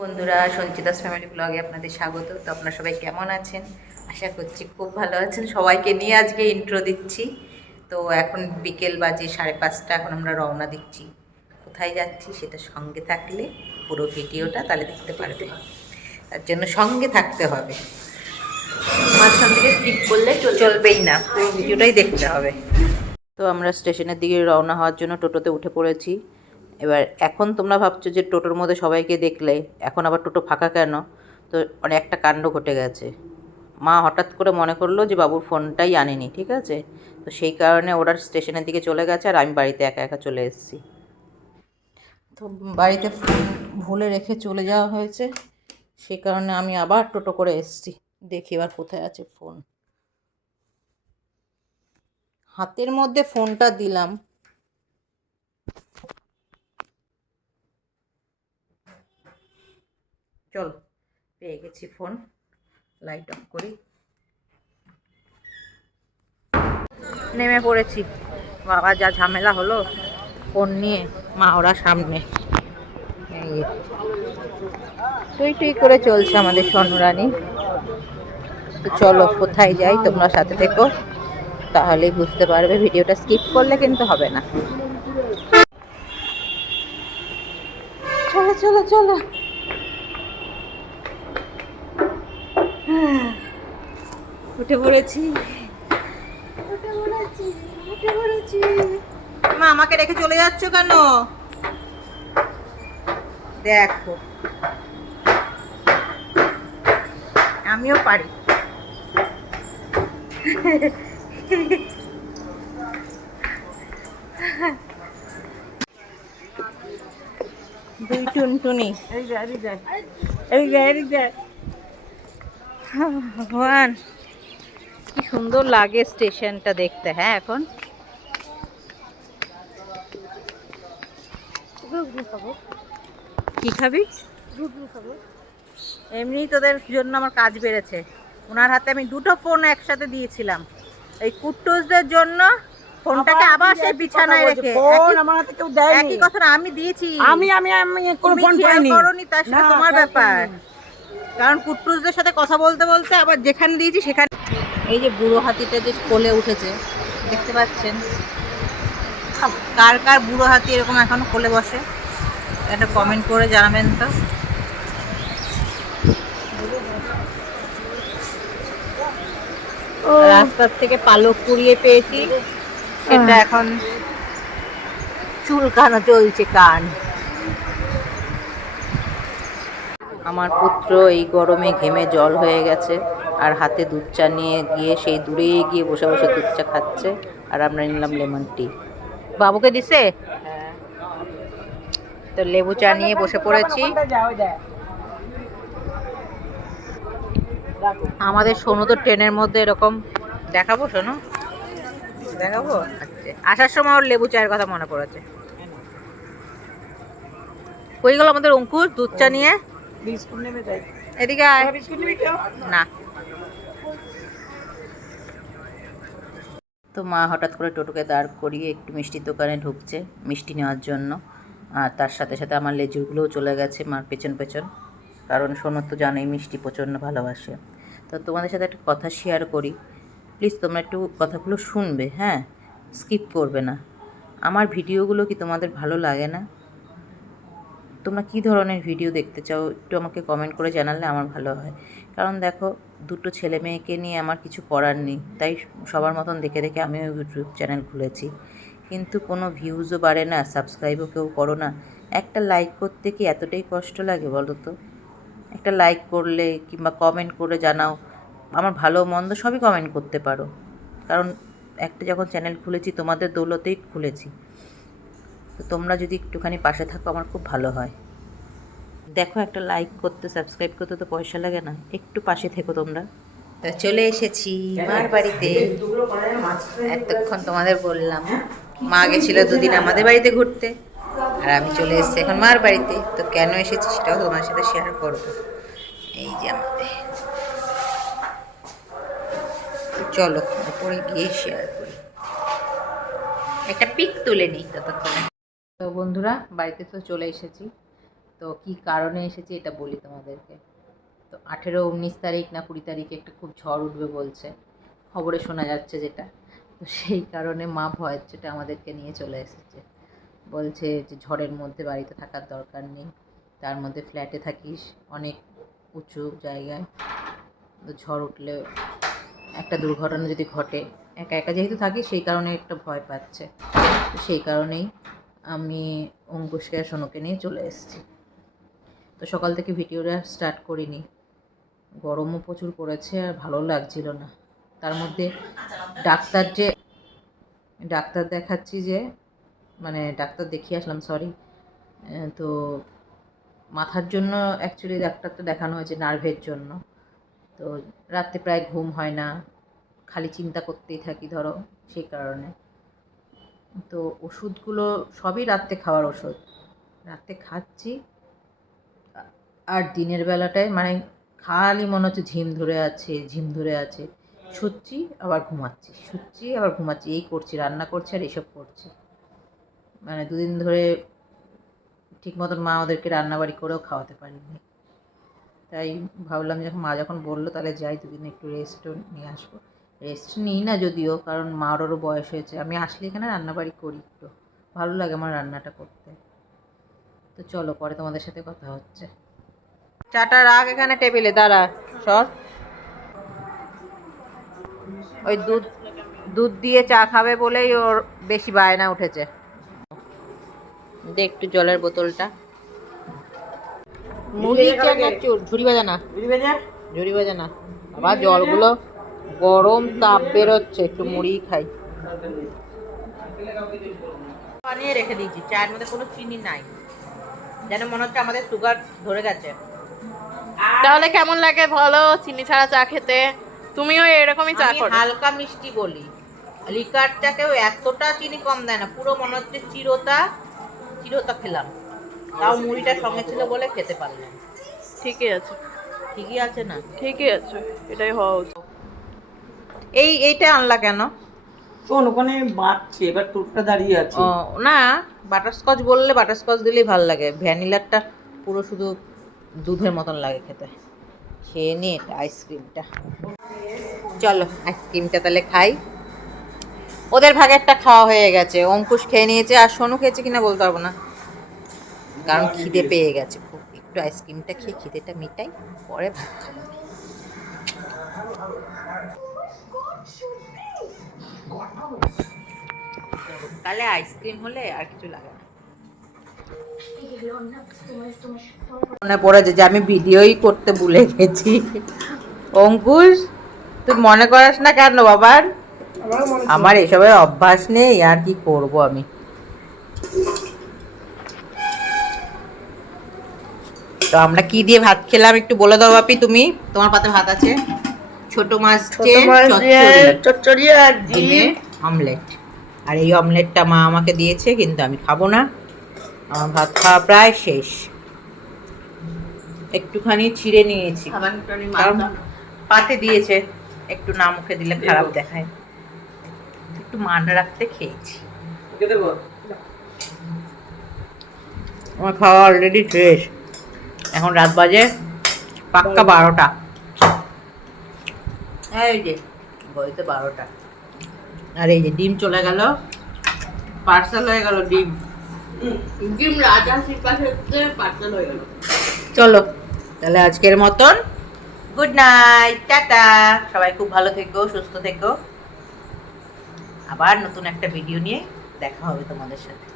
বন্ধুরা সঞ্চিতাস ফ্যামিলি ব্লগে আপনাদের স্বাগত। তো আপনারা সবাই কেমন আছেন? আশা করছি খুব ভালো আছেন। সবাইকে নিয়ে আজকে ইন্ট্রো দিচ্ছি। তো এখন বিকেল বাজে সাড়ে পাঁচটা, এখন আমরা রওনা দিচ্ছি। কোথায় যাচ্ছি সেটা সঙ্গে থাকলে পুরো ভিডিওটা তাহলে দেখতে পারবে। তার জন্য সঙ্গে থাকতে হবে। মাঝখান থেকে স্কিপ করলে চলবেই না। ভিডিওটাই দেখতে হবে। তো আমরা স্টেশনের দিকে রওনা হওয়ার জন্য টোটোতে উঠে পড়েছি। এবার এখন তোমরা ভাবছ যে টোটোর মধ্যে সবাইকে দেখলে, এখন আবার টোটো ফাঁকা কেন? তো অনেক একটা কাণ্ড ঘটে গেছে। মা হঠাৎ করে মনে করল যে বাবুর ফোনটাই আনেনি, ঠিক আছে? তো সেই কারণে ওরা স্টেশনের দিকে চলে গেছে আর আমি বাড়িতে একা একা চলে এসেছি। তো বাড়িতে ফোন ভুলে রেখে চলে যাওয়া হয়েছে। সেই কারণে আমি আবার টোটো করে এসেছি। দেখি এবার কোথায় আছে ফোন। হাতের মধ্যে ফোনটা দিলাম। চল পেয়ে গেছি ফোন লাইট অফ করি। নেমে পড়েছি। বাবা যা ঝামেলা হলো ফোন নিয়ে, মা ওরা সামনে। টুই টুই করে চলছে আমাদের স্বর্ণরানী। তো চলো, কোথায় যাই, তোমরা সাথে থেকো। তাহলেই বুঝতে পারবে, ভিডিওটা স্কিপ করলে কিন্তু হবে না। চলো চলো চলো। উঠে পড়েছি। উঠে পড়েছি উঠে পড়েছি। মা আমাকে রেখে চলে যাচ্ছ কেন? দেখো। আমিও পারি। দুই টুনটুনি। এই যা এই যা। এই যা এই যা। ভগবান কি সুন্দর লাগে স্টেশনটা দেখতে হ্যাঁ এখন? কি খাবি? এমনি তোদের জন্য আমার কাজ বেড়েছে। ওনার হাতে আমি দুটো ফোন একসাথে দিয়েছিলাম। এই কুট্টুসদের জন্য ফোনটাকে আবার সেই বিছানায় রেখে ফোন আমার হাতে কেউ দেয়নি। একই কথা আমি দিয়েছি। আমি আমি আমি কোনো ফোন পাইনি। করোনি তার সাথে তোমার ব্যাপার। কারণ কুট্টুসদের সাথে কথা বলতে বলতে আবার যেখানে দিয়েছি সেখানে এই যে বুড়ো হাতিটা যে কোলে উঠেছে দেখতে পাচ্ছেন? কার কার বুড়ো হাতি এরকম এখনও কোলে বসে? একটা কমেন্ট করে জানাবেন তো। রাস্তার থেকে পালক কুড়িয়ে পেয়েছি। সেটা এখন চুলকানো চলছে কান। আমার পুত্র এই গরমে ঘেমে জল হয়ে গেছে আর হাতে দুধ চা নিয়ে গিয়ে সেই দূরে গিয়ে বসে বসে দুধ চা খাচ্ছে আর আমরা নিলাম লেমন টি। বাবুকে দিছে? তো লেবু চা নিয়ে বসে পড়েছি। আমাদের সোনু তো ট্রেনের মধ্যে এরকম দেখাবো শোনো দেখাবো? আচ্ছা। আসার সময় ওর লেবু চায়ের কথা মনে পড়েছে। কই গেল আমাদের অঙ্কুশ দুধ চা নিয়ে? বিস্কুট নেবে তাই? এদিকে আয়। তোরা বিস্কুট নিবি কেউ? না। তো মা হঠাৎ করে টোটোকে দাঁড় করিয়ে একটু মিষ্টির দোকানে ঢুকছে মিষ্টি নেওয়ার জন্য। আর তার সাথে সাথে আমার লেজুরগুলোও চলে গেছে মার পেছন পেছন। কারণ সোনর তো জানোই মিষ্টি প্রচণ্ড ভালোবাসে। তো তোমাদের সাথে একটা কথা শেয়ার করি। প্লিজ তোমরা একটু কথাগুলো শুনবে হ্যাঁ? স্কিপ করবে না। আমার ভিডিওগুলো কি তোমাদের ভালো লাগে না? তোমরা কী ধরনের ভিডিও দেখতে চাও, একটু আমাকে কমেন্ট করে জানালে আমার ভালো হয়। কারণ দেখো, দুটো ছেলে মেয়েকে নিয়ে আমার কিছু করার নেই, তাই সবার মতন দেখে দেখে আমিও ইউটিউব চ্যানেল খুলেছি। কিন্তু কোনো ভিউজও বাড়ে না সাবস্ক্রাইবও কেউ করো না। একটা লাইক করতে কি এতটাই কষ্ট লাগে বলো তো? একটা লাইক করলে কিংবা কমেন্ট করে জানাও, আমার ভালো মন্দ সবই কমেন্ট করতে পারো। কারণ একটা যখন চ্যানেল খুলেছি, তোমাদের দৌলতেই খুলেছি। তো তোমরা যদি একটুখানি পাশে থাকো, আমার খুব ভালো হয়। দেখো একটা লাইক করতে সাবস্ক্রাইব করতে তো পয়সা লাগে না। একটু পাশে থেকো তোমরা। তা চলে এসেছি মার বাড়িতে। এতক্ষণ তোমাদের বললাম, মা গেছিল দুদিন আমাদের বাড়িতে ঘুরতে, আর আমি চলে এসেছি এখন মার বাড়িতে। তো কেন এসেছি সেটাও তোমার সাথে শেয়ার করব। এই যে আমাদের। চলো, উপরে গিয়ে শেয়ার করি। একটা পিক তুলে নিই ততক্ষণে। তো বন্ধুরা, বাড়িতে তো চলে এসেছি। তো কি কারণে এসেছি এটা বলি তোমাদেরকে। তো আঠেরো উনিশ তারিখ না কুড়ি তারিখে একটা খুব ঝড় উঠবে বলছে। খবরে শোনা যাচ্ছে যেটা। তো সেই কারণে মা ভয়ের চোটে আমাদেরকে নিয়ে চলে এসেছে। বলছে যে ঝড়ের মধ্যে বাড়িতে থাকার দরকার নেই। তার মধ্যে ফ্ল্যাটে থাকিস, অনেক উঁচু জায়গায়। তো ঝড় উঠলে একটা দুর্ঘটনা যদি ঘটে, একা একা যেহেতু থাকি সেই কারণে একটা ভয় পাচ্ছে। সেই কারণেই আমি অঙ্কুশকে আর সোনুকে নিয়ে চলে এসেছি। তো সকাল থেকে ভিডিওটা স্টার্ট করিনি। গরমও প্রচুর পড়েছে আর ভালো লাগছিল না। তার মধ্যে ডাক্তার যে, ডাক্তার দেখাচ্ছি যে মানে ডাক্তার দেখিয়ে আসলাম সরি তো মাথার জন্য অ্যাকচুয়ালি ডাক্তারটা দেখানো হয়েছে নার্ভের জন্য। তো রাত্রে প্রায় ঘুম হয় না, খালি চিন্তা করতেই থাকি ধরো, সেই কারণে। তো ওষুধগুলো সবই রাত্রে খাওয়ার ওষুধ। রাত্রে খাচ্ছি। আর দিনের বেলাটায় মানে খালি মনে হচ্ছে ঝিম ধরে আছে, ঝিম ধরে আছে। শুচ্ছি, আবার ঘুমাচ্ছি। শুচ্ছি, আবার ঘুমাচ্ছি। এই করছি, রান্না করছি আর এইসব করছি। মানে দুদিন ধরে ঠিক মতন মা ওদেরকে রান্নাবাড়ি করেও খাওয়াতে পারিনি। তাই ভাবলাম যখন মা যখন বলল, তাহলে যাই, দুদিন একটু রেস্টও নিয়ে আসব। রেস্ট নিই না যদিও কারণ মারও বয়স হয়েছে। আমি আসলে এখানে রান্নাবাড়ি করি একটু। ভালো লাগে আমার রান্নাটা করতে। তো চলো পরে তোমাদের সাথে কথা হচ্ছে। চাটা রাগ এখানে টেবিলে দাঁড়া সর। ওই দুধ দুধ দিয়ে চা খাবে বলেই ওর বেশি বায়না উঠেছে। দে একটু জলের বোতলটা। মুড়ি চানাচুর ঝুড়ি বাজা না ঝুড়ি বাজা না আবার জলগুলো গরম তাপ বেরোচ্ছে একটু মুড়ি খাই। বানিয়ে রেখে দিয়েছি চায়ের মধ্যে কোনো চিনি নাই। যেন মনে হচ্ছে আমাদের সুগার ধরে গেছে। তাহলে কেমন লাগে বলো? চিনি ছাড়া চা খেতে। তুমিও এরকমই চা আমি করো। হালকা মিষ্টি বলি। লিকারটাকেও এতটা চিনি কম দেয় না পুরো মনে হচ্ছে চিরতা চিরতা খেলাম। তাও মুড়িটা সঙ্গে ছিল বলে খেতে পারলাম। ঠিকই আছে। ঠিকই আছে না? ঠিকই আছে এটাই হওয়া উচিত। এই এইটা আনলা কেন? শোন ওখানে বাড়ছে এবার তোরটা দাঁড়িয়ে আছে। ও না বাটারস্কচ বললে বাটারস্কচ দিলেই ভালো লাগে। ভ্যানিলারটা পুরো শুধু দুধের মতন লাগে খেতে। খেয়ে নি এটা আইসক্রিমটা। চলো আইসক্রিমটা তাহলে খাই। ওদের ভাগেরটা খাওয়া হয়ে গেছে। অঙ্কুশ খেয়ে নিয়েছে আর সোনু খেয়েছে কিনা বলতে পারব না। কারণ খিদে পেয়ে গেছে খুব। একটু আইসক্রিমটা খেয়ে খিদেটা মিটাই পরে ভাত খাব। তাহলে আইসক্রিম হলে আর কিছু লাগে মনে পড়েছে যে আমি ভিডিওই করতে ভুলে গেছি। অঙ্কুশ তুই মনে করিস না কেন বাবার? আমার এসবের অভ্যাস নেই আর কি করব আমি? তো আমরা কি দিয়ে ভাত খেলাম একটু বলে দাও বাপি তুমি। তোমার পাতে ভাত আছে। ছোট মাছ চচ্চড়ি। চচ্চড়ি আর ডিমের অমলেট আর এই অমলেটটা মা আমাকে দিয়েছে কিন্তু আমি খাব না। আমার ভাত খাওয়া প্রায় শেষ। একটুখানি ছিঁড়ে নিয়েছি। পাতে দিয়েছে একটু না মুখে দিলে খারাপ দেখায়। একটু মান রাখতে খেয়েছি। আমার খাওয়া অলরেডি শেষ। এখন রাত বাজে পাক্কা বারোটা। হ্যাঁ এই যে বইতে বারোটা। আর এই যে ডিম চলে গেল। পার্সেল হয়ে গেল ডিম। ডিম রাজা পার্সেল হয়ে গেল। চলো তাহলে আজকের মতন গুড নাইট টাটা। সবাই খুব ভালো থেকো সুস্থ থেকো। আবার নতুন একটা ভিডিও নিয়ে দেখা হবে তোমাদের সাথে।